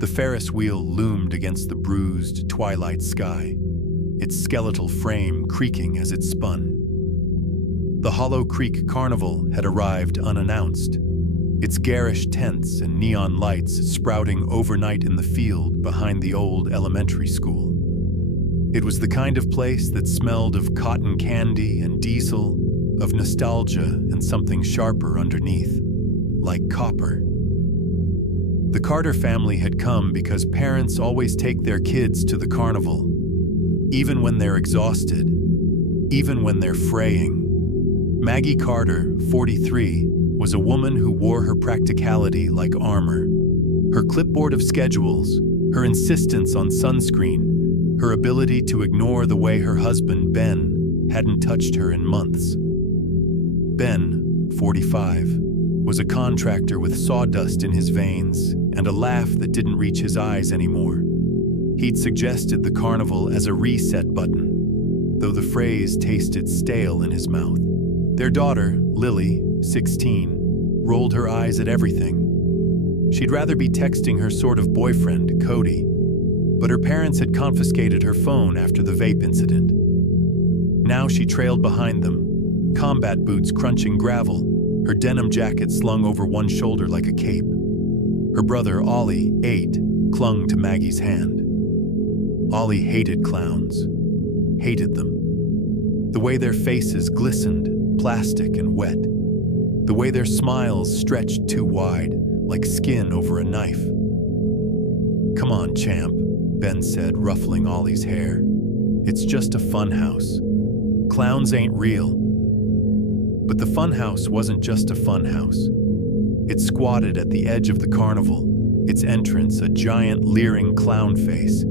The Ferris wheel loomed against the bruised twilight sky, its skeletal frame creaking as it spun. The Hollow Creek Carnival had arrived unannounced, its garish tents and neon lights sprouting overnight in the field behind the old elementary school. It was the kind of place that smelled of cotton candy and diesel, of nostalgia and something sharper underneath, like copper. The Carter family had come because parents always take their kids to the carnival, even when they're exhausted, even when they're fraying. Maggie Carter, 43, was a woman who wore her practicality like armor. Her clipboard of schedules, her insistence on sunscreen, her ability to ignore the way her husband, Ben, hadn't touched her in months. Ben, 45, was a contractor with sawdust in his veins and a laugh that didn't reach his eyes anymore. He'd suggested the carnival as a reset button, though the phrase tasted stale in his mouth. Their daughter, Lily, 16, rolled her eyes at everything. She'd rather be texting her sort of boyfriend, Cody, but her parents had confiscated her phone after the vape incident. Now she trailed behind them, combat boots crunching gravel, her denim jacket slung over one shoulder like a cape. Her brother, Ollie, 8, clung to Maggie's hand. Ollie hated clowns, hated them. The way their faces glistened, plastic and wet. The way their smiles stretched too wide, like skin over a knife. "Come on, champ," Ben said, ruffling Ollie's hair. "It's just a funhouse. Clowns ain't real." But the funhouse wasn't just a funhouse. It squatted at the edge of the carnival, its entrance a giant leering clown face,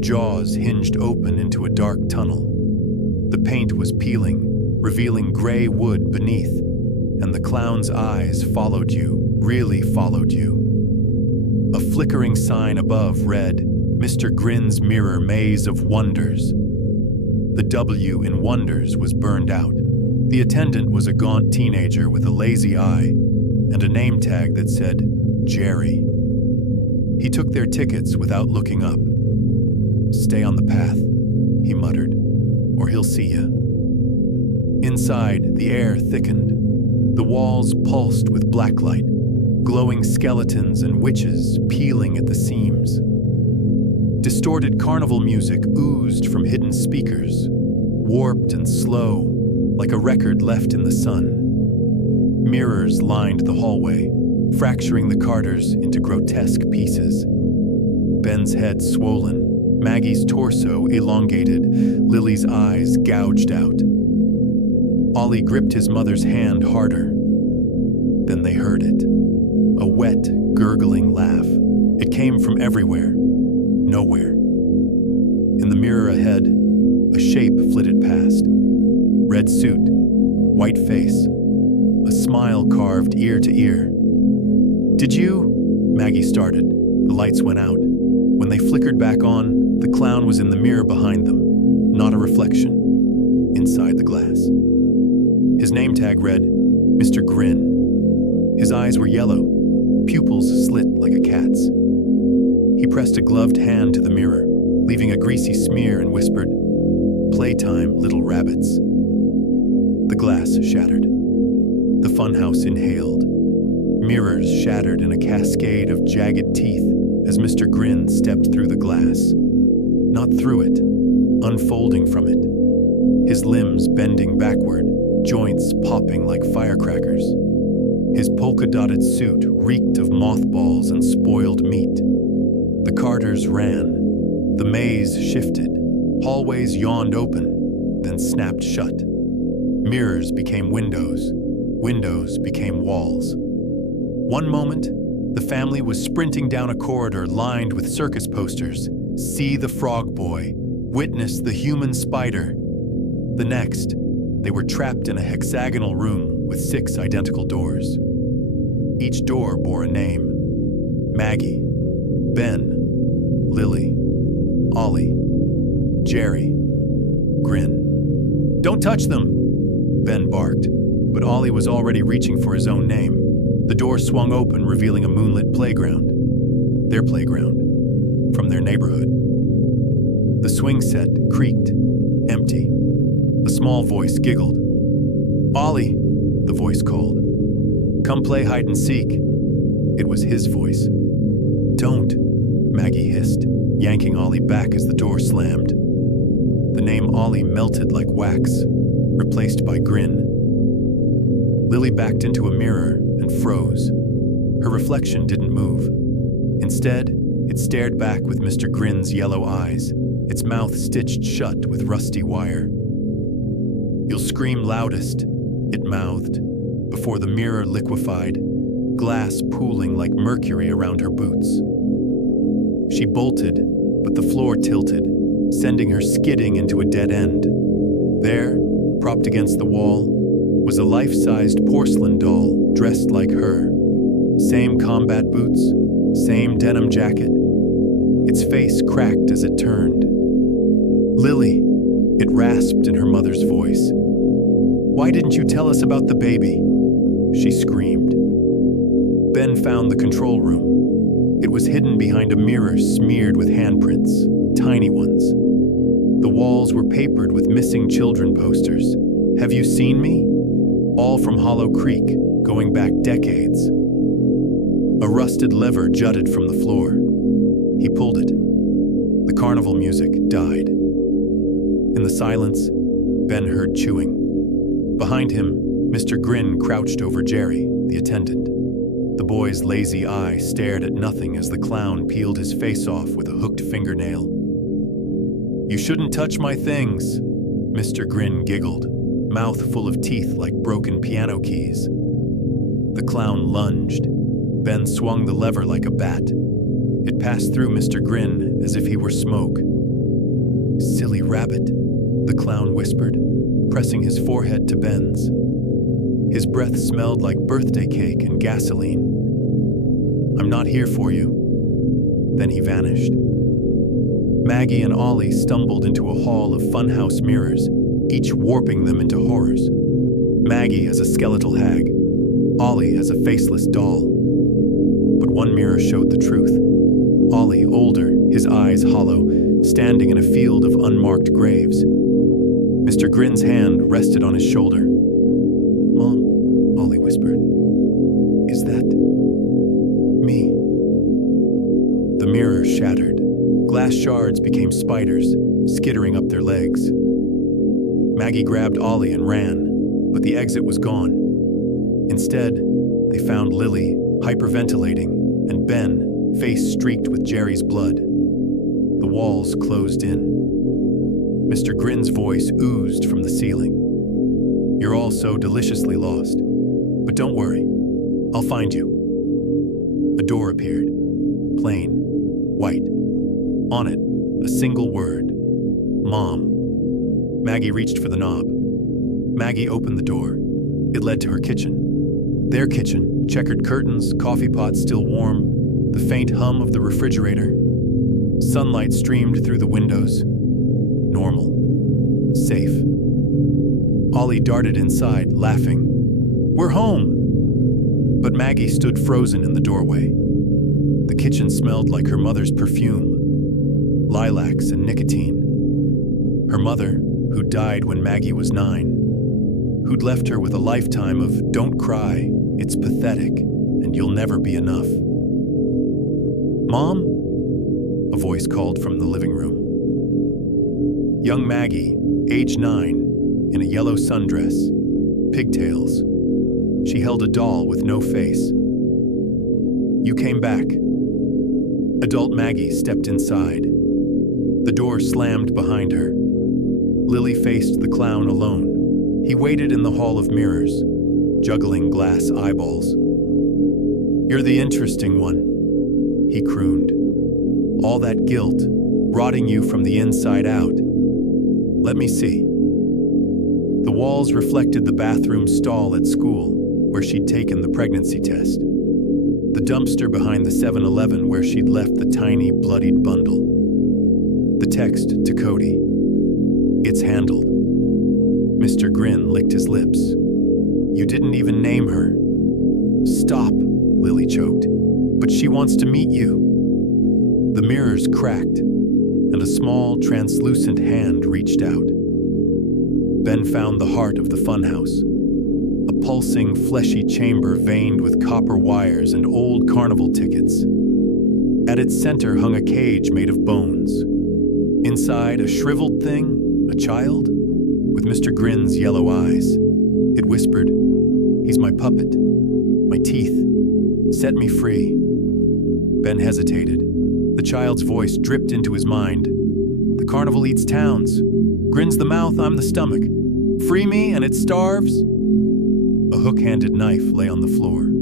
jaws hinged open into a dark tunnel. The paint was peeling, revealing gray wood beneath, and the clown's eyes followed you, really followed you. A flickering sign above read, "Mr. Grin's Mirror Maze of Wonders." The W in Wonders was burned out. The attendant was a gaunt teenager with a lazy eye and a name tag that said, Jerry. He took their tickets without looking up. "Stay on the path," he muttered, "or he'll see you." Inside, the air thickened. The walls pulsed with blacklight, glowing skeletons and witches peeling at the seams. Distorted carnival music oozed from hidden speakers, warped and slow, like a record left in the sun. Mirrors lined the hallway, fracturing the Carters into grotesque pieces. Ben's head swollen, Maggie's torso elongated, Lily's eyes gouged out. Ollie gripped his mother's hand harder. Then they heard it. A wet, gurgling laugh. It came from everywhere, nowhere. In the mirror ahead, a shape flitted past. Red suit, white face, a smile carved ear to ear. "Did you?" Maggie started. The lights went out. When they flickered back on, the clown was in the mirror behind them, not a reflection, inside the glass. His name tag read, Mr. Grin. His eyes were yellow, pupils slit like a cat's. He pressed a gloved hand to the mirror, leaving a greasy smear, and whispered, "Playtime, little rabbits." The glass shattered. The funhouse inhaled. Mirrors shattered in a cascade of jagged teeth as Mr. Grin stepped through the glass. Not through it, unfolding from it. His limbs bending backward, joints popping like firecrackers. His polka-dotted suit reeked of mothballs and spoiled meat. The Carters ran. The maze shifted. Hallways yawned open, then snapped shut. Mirrors became windows. Windows became walls. One moment, the family was sprinting down a corridor lined with circus posters. "See the frog boy. Witness the human spider." The next, they were trapped in a hexagonal room with 6 identical doors. Each door bore a name. Maggie, Ben, Lily, Ollie, Jerry, Grin. "Don't touch them!" Ben barked, but Ollie was already reaching for his own name. The door swung open, revealing a moonlit playground. Their playground. from their neighborhood. The swing set creaked, empty. A small voice giggled. "Ollie," the voice called. "Come play hide and seek." It was his voice. "Don't," Maggie hissed, yanking Ollie back as the door slammed. The name Ollie melted like wax, replaced by Grin. Lily backed into a mirror and froze. Her reflection didn't move. Instead, it stared back with Mr. Grin's yellow eyes, its mouth stitched shut with rusty wire. "You'll scream loudest," it mouthed, before the mirror liquefied, glass pooling like mercury around her boots. She bolted, but the floor tilted, sending her skidding into a dead end. There, propped against the wall, was a life-sized porcelain doll dressed like her. Same combat boots, same denim jacket. Its face cracked as it turned. "Lily," it rasped in her mother's voice. "Why didn't you tell us about the baby?" she screamed. Ben found the control room. It was hidden behind a mirror smeared with handprints, tiny ones. The walls were papered with missing children posters. "Have you seen me?" All from Hollow Creek, going back decades. A rusted lever jutted from the floor. He pulled it. The carnival music died. In the silence, Ben heard chewing. Behind him, Mr. Grin crouched over Jerry, the attendant. The boy's lazy eye stared at nothing as the clown peeled his face off with a hooked fingernail. "You shouldn't touch my things," Mr. Grin giggled, mouth full of teeth like broken piano keys. The clown lunged. Ben swung the lever like a bat. It passed through Mr. Grin as if he were smoke. "Silly rabbit," the clown whispered, pressing his forehead to Ben's. His breath smelled like birthday cake and gasoline. "I'm not here for you." Then he vanished. Maggie and Ollie stumbled into a hall of Funhouse mirrors, each warping them into horrors. Maggie as a skeletal hag, Ollie as a faceless doll. But one mirror showed the truth. Ollie, older, his eyes hollow, standing in a field of unmarked graves. Mr. Grin's hand rested on his shoulder. "Mom," Ollie whispered. "Is that me?" The mirror shattered. Glass shards became spiders, skittering up their legs. Maggie grabbed Ollie and ran, but the exit was gone. Instead, they found Lily, hyperventilating, and Ben, face streaked with Jerry's blood. The walls closed in. Mr. Grin's voice oozed from the ceiling. "You're all so deliciously lost. But don't worry, I'll find you." A door appeared, plain, white. On it, a single word: Mom. Maggie reached for the knob. Maggie opened the door. It led to her kitchen. Their kitchen, checkered curtains, coffee pot still warm, the faint hum of the refrigerator. Sunlight streamed through the windows. Normal. Safe. Ollie darted inside, laughing. "We're home!" But Maggie stood frozen in the doorway. The kitchen smelled like her mother's perfume, lilacs and nicotine. Her mother, who died when Maggie was 9, who'd left her with a lifetime of "Don't cry, it's pathetic, and you'll never be enough." "Mom?" a voice called from the living room. Young Maggie, age 9, in a yellow sundress, pigtails. She held a doll with no face. "You came back." Adult Maggie stepped inside. The door slammed behind her. Lily faced the clown alone. He waited in the hall of mirrors, juggling glass eyeballs. "You're the interesting one," he crooned. "All that guilt, rotting you from the inside out. Let me see." The walls reflected the bathroom stall at school, where she'd taken the pregnancy test. The dumpster behind the 7-Eleven where she'd left the tiny, bloodied bundle. The text to Cody. "It's handled." Mr. Grin licked his lips. "You didn't even name her." "Stop," Lily choked. "But she wants to meet you." The mirrors cracked, and a small, translucent hand reached out. Ben found the heart of the funhouse, a pulsing, fleshy chamber veined with copper wires and old carnival tickets. At its center hung a cage made of bones. Inside, a shriveled thing, a child, with Mr. Grin's yellow eyes. It whispered, "He's my puppet, my teeth. Set me free." Ben hesitated. The child's voice dripped into his mind. "The carnival eats towns. Grin's the mouth, I'm the stomach. Free me and it starves." A hook-handed knife lay on the floor.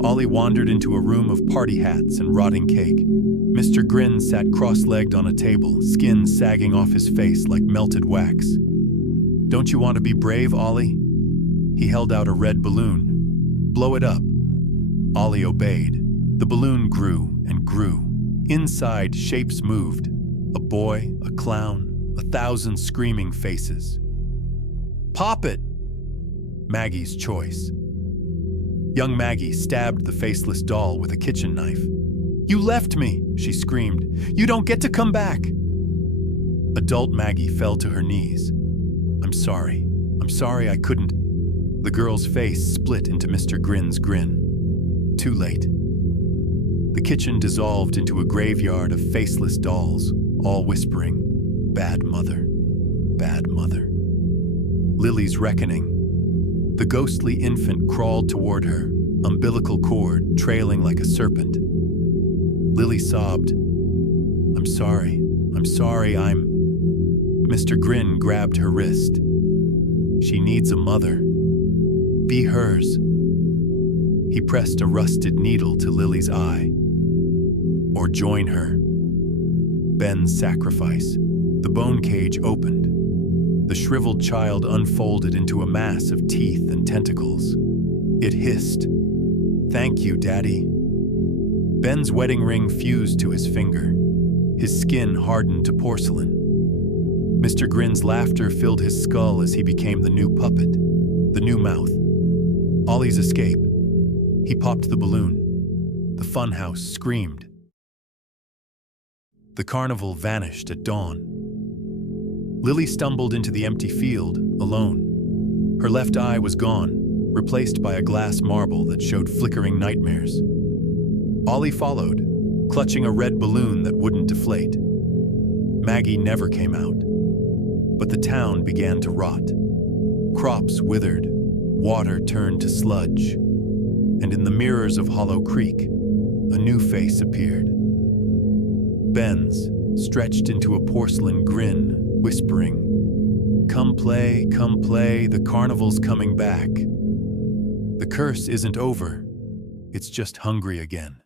Ollie wandered into a room of party hats and rotting cake. Mr. Grin sat cross-legged on a table, skin sagging off his face like melted wax. "Don't you want to be brave, Ollie?" He held out a red balloon. "Blow it up." Ollie obeyed. The balloon grew and grew. Inside, shapes moved. A boy, a clown, 1,000 screaming faces. "Pop it!" Maggie's choice. Young Maggie stabbed the faceless doll with a kitchen knife. "You left me," she screamed. "You don't get to come back." Adult Maggie fell to her knees. I'm sorry I couldn't." The girl's face split into Mr. Grin's grin. Too late. The kitchen dissolved into a graveyard of faceless dolls, all whispering, "Bad mother, bad mother." Lily's reckoning. The ghostly infant crawled toward her, umbilical cord trailing like a serpent. Lily sobbed, I'm sorry, I'm..." Mr. Grin grabbed her wrist. "She needs a mother. Be hers." He pressed a rusted needle to Lily's eye. "Or join her." Ben's sacrifice. The bone cage opened. The shriveled child unfolded into a mass of teeth and tentacles. It hissed, "Thank you, Daddy." Ben's wedding ring fused to his finger. His skin hardened to porcelain. Mr. Grin's laughter filled his skull as he became the new puppet, the new mouth. Ollie's escape. He popped the balloon. The funhouse screamed. The carnival vanished at dawn. Lily stumbled into the empty field, alone. Her left eye was gone, replaced by a glass marble that showed flickering nightmares. Ollie followed, clutching a red balloon that wouldn't deflate. Maggie never came out. But the town began to rot. Crops withered, water turned to sludge, and in the mirrors of Hollow Creek, a new face appeared. Ben's, stretched into a porcelain grin, whispering, come play, the carnival's coming back." The curse isn't over, it's just hungry again.